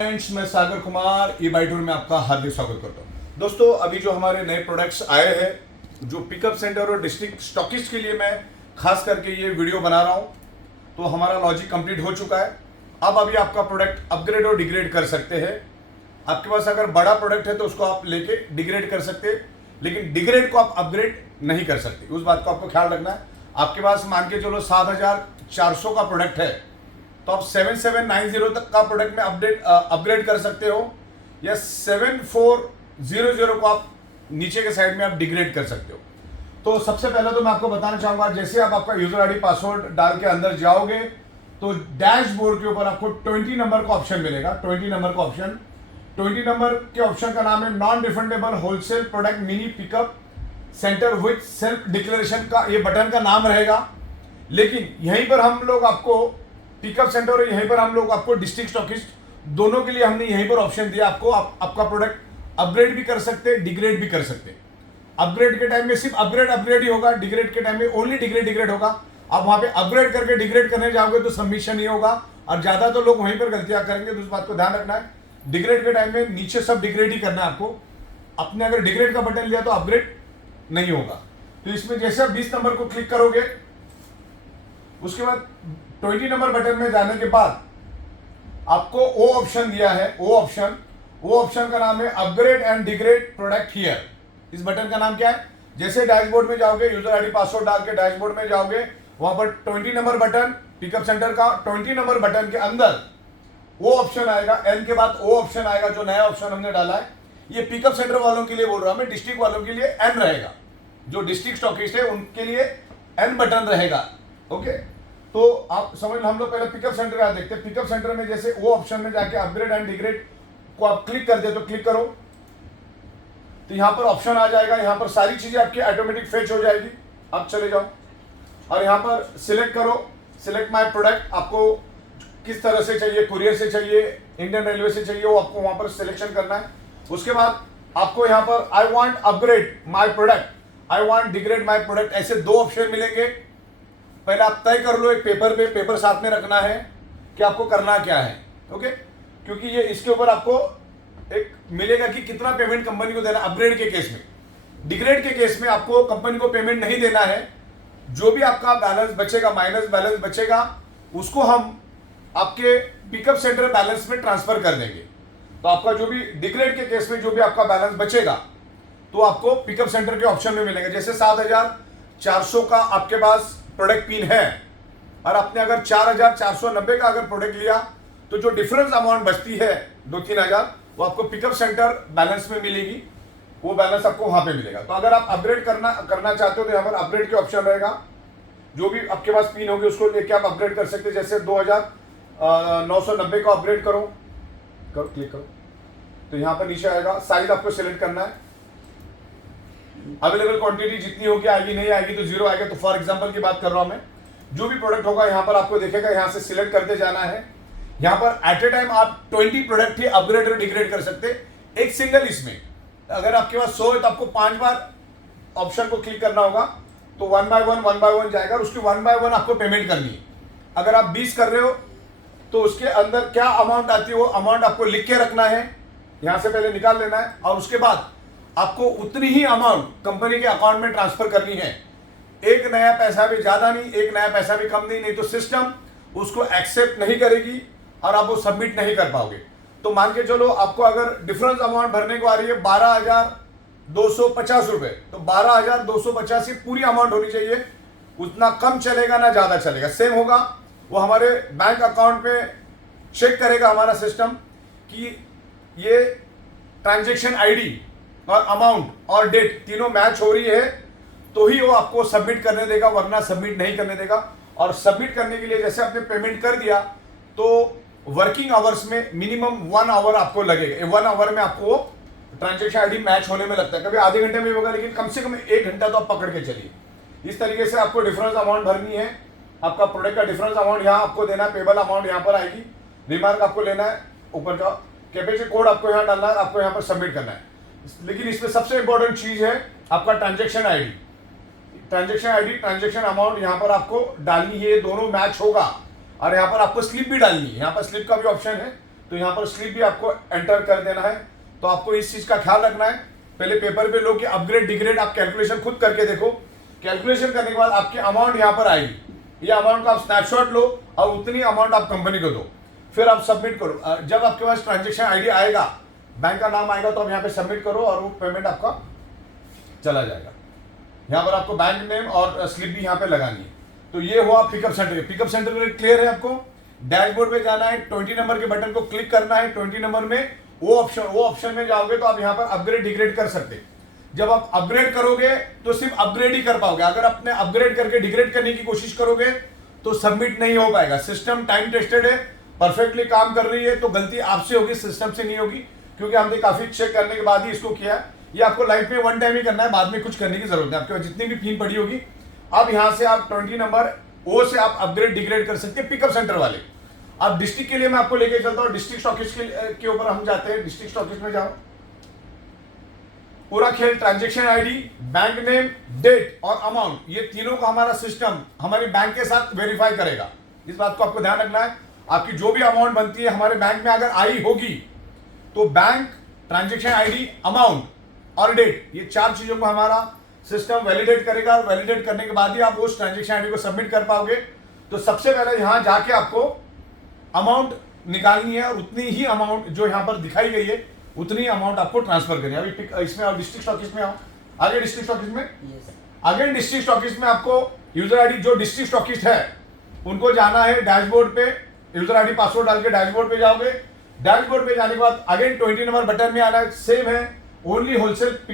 Friends, मैं सागर कुमार ई बाइटूर में आपका हार्दिक स्वागत करता हूं। दोस्तों, अभी जो हमारे नए प्रोडक्ट्स आए हैं, जो पिकअप सेंटर और डिस्ट्रिक्ट स्टॉकिस्ट के लिए मैं खास करके ये वीडियो बना रहा हूं, तो हमारा लॉजिक कंप्लीट हो चुका है। अब अभी आपका प्रोडक्ट अपग्रेड और डिग्रेड कर सकते हैं। आपके पास अगर बड़ा प्रोडक्ट है तो उसको आप लेके डिग्रेड कर सकते हैं, लेकिन डिग्रेड को आप अपग्रेड नहीं कर सकते। उस बात को आपको ख्याल रखना है। आपके पास मान के चलो 7400 का प्रोडक्ट है तो आप 7790 तक का प्रोडक्ट में अपग्रेड कर सकते हो, या 7400 को आप नीचे के साइड में आप डिग्रेड कर सकते हो। तो सबसे पहले तो मैं आपको बताना चाहूंगा, जैसे आप आपका यूजर आईडी पासवर्ड डाल के अंदर जाओगे तो डैशबोर्ड के ऊपर आपको 20 नंबर का ऑप्शन मिलेगा। 20 नंबर का ऑप्शन, 20 नंबर के ऑप्शन का नाम है non refundable wholesale product mini pickup centre with self declaration का ये बटन का नाम रहेगा। लेकिन यहीं पर हम लोग आपको पिकअप सेंटर और यहीं पर हम लोग आपको डिस्ट्रिक्ट स्टॉकिस्ट दोनों के लिए हमने यहीं पर ऑप्शन दिया आपको। आपका प्रोडक्ट अपग्रेड भी कर सकते हैं, डिग्रेड भी कर सकते हैं। अपग्रेड के टाइम में सिर्फ अपग्रेड ही होगा, डिग्रेड के टाइम में ओनली डिग्रेड होगा। आप वहां पे अपग्रेड करके डिग्रेड करने जाओगे तो सबमिशन नहीं होगा, और ज्यादा तो लोग वहीं पर गलतियां करेंगे, तो उस बात को ध्यान रखना है। डिग्रेड के टाइम में नीचे सब डिग्रेड ही करना है आपको। अपने अगर डिग्रेड का बटन लिया तो अपग्रेड नहीं होगा। तो इसमें जैसे आप 20 नंबर को क्लिक करोगे, उसके बाद 20 नंबर बटन में जाने के बाद आपको ओ ऑप्शन दिया है। ओ ऑप्शन का नाम है upgrade and degrade product here. इस बटन का नाम क्या है? जैसे डैशबोर्ड में जाओगे, यूजर आईडी पासवर्ड डाल के डैशबोर्ड में जाओगे, वहां पर 20 नंबर बटन, पिकअप सेंटर का 20 नंबर बटन के अंदर वो ऑप्शन आएगा। एन के बाद ओ ऑप्शन आएगा, जो नया ऑप्शन हमने डाला है। ये पिकअप सेंटर वालों के लिए बोल रहा हूं मैं, डिस्ट्रिक्ट वालों के लिए एन रहेगा। जो डिस्ट्रिक्ट स्टॉकिस्ट है उनके लिए एन बटन रहेगा। ओके, तो आप समझ लो। हम लोग पहले पिकअप सेंटर का देखते हैं। पिकअप सेंटर में जैसे वो ऑप्शन में जाके अपग्रेड एंड डिग्रेड को आप क्लिक कर दे, तो क्लिक करो तो यहां पर ऑप्शन आ जाएगा। यहां पर सारी चीजें आपकी ऑटोमेटिक फेच हो जाएगी। आप चले जाओ और यहां पर सिलेक्ट करो, सिलेक्ट माय प्रोडक्ट। आपको किस तरह से चाहिए, कुरियर से चाहिए, इंडियन रेलवे से चाहिए, वो आपको वहां पर सिलेक्शन करना है। उसके बाद आपको यहां पर I want upgrade my product, I want degrade my product, ऐसे दो ऑप्शन मिलेंगे। पहले आप तय कर लो एक पेपर पे, पेपर साथ में रखना है कि आपको करना क्या है। ओके, क्योंकि ये इसके ऊपर आपको एक मिलेगा कि कितना पेमेंट कंपनी को देना। अपग्रेड के केस में, डिग्रेड के केस में आपको कंपनी को पेमेंट नहीं देना है। जो भी आपका बैलेंस बचेगा, माइनस बैलेंस बचेगा, उसको हम आपके पिकअप सेंटर बैलेंस में ट्रांसफर कर देंगे। तो आपका जो भी डिग्रेड के केस में जो भी आपका बैलेंस बचेगा तो आपको पिकअप सेंटर के ऑप्शन में मिलेगा। जैसे 7400 का आपके पास प्रोडक्ट पिन है और आपने अगर 4490 का अगर प्रोडक्ट लिया तो जो डिफरेंस अमाउंट बचती है 2-3 हजार, वो आपको पिकअप सेंटर बैलेंस में मिलेगी। वो बैलेंस आपको वहां पे मिलेगा। तो अगर आप अपग्रेड करना चाहते हो तो यहाँ पर अपग्रेड के ऑप्शन रहेगा। जो भी आपके पास पिन होगी उसको लेके आप अपग्रेड कर सकते हैं। जैसे 2990 का अपग्रेड करो, क्लिक करो तो यहाँ पर नीचे आएगा। साइज आपको सिलेक्ट करना है। अवेलेबल क्वांटिटी जितनी होगी आएगी, नहीं आएगी तो जीरो आएगा। तो फॉर एग्जांपल की बात कर रहा हूं मैं, जो भी प्रोडक्ट होगा यहाँ पर आपको देखेगा, यहाँ से सिलेक्ट करते जाना है। यहाँ पर एट ए टाइम आप 20 प्रोडक्ट ही अपग्रेड और डिग्रेड कर सकते हैं एक सिंगल इसमें। अगर आपके पास 100 है तो आपको 5 बार ऑप्शन को क्लिक करना होगा, तो 1 बाय 1 जाएगा और उसकी 1 बाय 1 आपको पेमेंट करनी है। अगर आप 20 कर रहे हो तो उसके अंदर क्या अमाउंट आती है वो अमाउंट आपको लिख के रखना है, यहां से पहले निकाल लेना है, और उसके बाद आपको उतनी ही अमाउंट कंपनी के अकाउंट में ट्रांसफर करनी है। एक नया पैसा भी ज्यादा नहीं, एक नया पैसा भी कम नहीं तो सिस्टम उसको एक्सेप्ट नहीं करेगी और आप वो सबमिट नहीं कर पाओगे। तो मान के चलो आपको अगर डिफरेंस अमाउंट भरने को आ रही है 12,250 रुपए, तो 12,250 ही पूरी अमाउंट होनी चाहिए। उतना कम चलेगा ना ज्यादा चलेगा, सेम होगा। वो हमारे बैंक अकाउंट में चेक करेगा हमारा सिस्टम कि ये ट्रांजेक्शन आईडी और अमाउंट और डेट तीनों मैच हो रही है तो ही वो आपको सबमिट करने देगा, वरना सबमिट नहीं करने देगा। और सबमिट करने के लिए जैसे आपने पेमेंट कर दिया तो वर्किंग आवर्स में मिनिमम 1 आवर आपको लगेगा। 1 आवर में आपको ट्रांजेक्शन आईडी मैच होने में लगता है। कभी आधे घंटे में होगा, लेकिन कम से कम 1 घंटा तो आप पकड़ के चलिए। इस तरीके से आपको डिफरेंस अमाउंट भरनी है। आपका प्रोडक्ट का डिफरेंस अमाउंट यहाँ आपको देना है, पेबल अमाउंट यहाँ पर आएगी, रिमार्क आपको लेना है, ऊपर का कैपेचे कोड आपको यहाँ डालना है, आपको यहाँ पर सबमिट करना है। लेकिन इसमें सबसे इंपॉर्टेंट चीज है आपका ट्रांजेक्शन आईडी। ट्रांजेक्शन अमाउंट यहाँ पर आपको डालनी है, दोनों मैच होगा। और यहाँ पर आपको स्लिप भी डालनी है, यहाँ पर स्लिप का भी ऑप्शन है, तो यहाँ पर स्लिप भी आपको एंटर कर देना है। तो आपको इस चीज का ख्याल रखना है, पहले पेपर पे लो कि अपग्रेड डिग्रेड आप कैलकुलेशन खुद करके देखो। कैलकुलेशन करने के बाद आपकी अमाउंट यहाँ पर आएगी, ये अमाउंट का आप स्नैपशॉट लो और उतनी अमाउंट आप कंपनी को दो, फिर आप सबमिट करो। जब आपके पास ट्रांजेक्शन आईडी आएगा, बैंक का नाम आएगा, तो आप यहाँ पे सबमिट करो और वो पेमेंट आपका चला जाएगा। यहाँ पर आपको बैंक नेम और स्लिप भी यहाँ पे लगानी है। तो ये हुआ पिकअप सेंटर। पिकअप सेंटर में क्लियर है आपको। डैशबोर्ड पे जाना है, 20 नंबर के बटन को क्लिक करना है। 20 नंबर में वो ऑप्शन में जाओगे तो आप यहाँ पर अपग्रेड डिग्रेड कर सकते हैं। जब आप अपग्रेड करोगे तो सिर्फ अपग्रेड ही कर पाओगे। अगर आपने अपग्रेड करके डिग्रेड करने की कोशिश करोगे तो सबमिट नहीं हो पाएगा। सिस्टम टाइम टेस्टेड है, परफेक्टली काम कर रही है, तो गलती आपसे होगी, सिस्टम से नहीं होगी, क्योंकि हमने काफी चेक करने के बाद ही इसको किया है। ये आपको लाइफ में वन टाइम ही करना है, बाद में कुछ करने की जरूरत नहीं। आपके पास जितनी भी पिन पड़ी होगी, अब यहाँ से आप 20 नंबर ओ से आप अपग्रेड डिग्रेड कर सकते हैं पिकअप सेंटर वाले। अब डिस्ट्रिक्ट के लिए मैं आपको लेके चलता हूँ। डिस्ट्रिक्ट स्टॉकिस्ट के ऊपर हम जाते हैं। डिस्ट्रिक्ट स्टॉकिस्ट में जाओ, पूरा खेल, transaction ID, bank name, date और अमाउंट, ये तीनों का हमारा सिस्टम हमारे बैंक के साथ वेरीफाई करेगा। इस बात को आपको ध्यान रखना है। आपकी जो भी अमाउंट बनती है हमारे बैंक में अगर आई होगी तो बैंक, ट्रांजेक्शन आईडी, अमाउंट और डेट, ये 4 चीजों को हमारा सिस्टम वैलिडेट करेगा। और वैलिडेट करने के बाद ही आप उस ट्रांजेक्शन आईडी को सबमिट कर पाओगे। तो सबसे पहले यहां जाके आपको अमाउंट निकालनी है और उतनी ही अमाउंट जो यहां पर दिखाई गई है उतनी अमाउंट आपको ट्रांसफर करनी है। अभी इसमें आओ, डिस्ट्रिक्ट स्टॉकिस्ट में आओ, आगे डिस्ट्रिक्ट स्टॉकिस्ट में, अगेन डिस्ट्रिक्ट स्टॉकिस्ट में आपको यूजर आईडी, जो डिस्ट्रिक्ट स्टॉकिस्ट है उनको जाना है डैशबोर्ड पे, यूजर आईडी पासवर्ड डाल के डैशबोर्ड पे जाओगे। डैशबोर्ड पे जाने के बाद अगेन 20 नंबर बटन में आना है, सेम है, ओनली होलसेल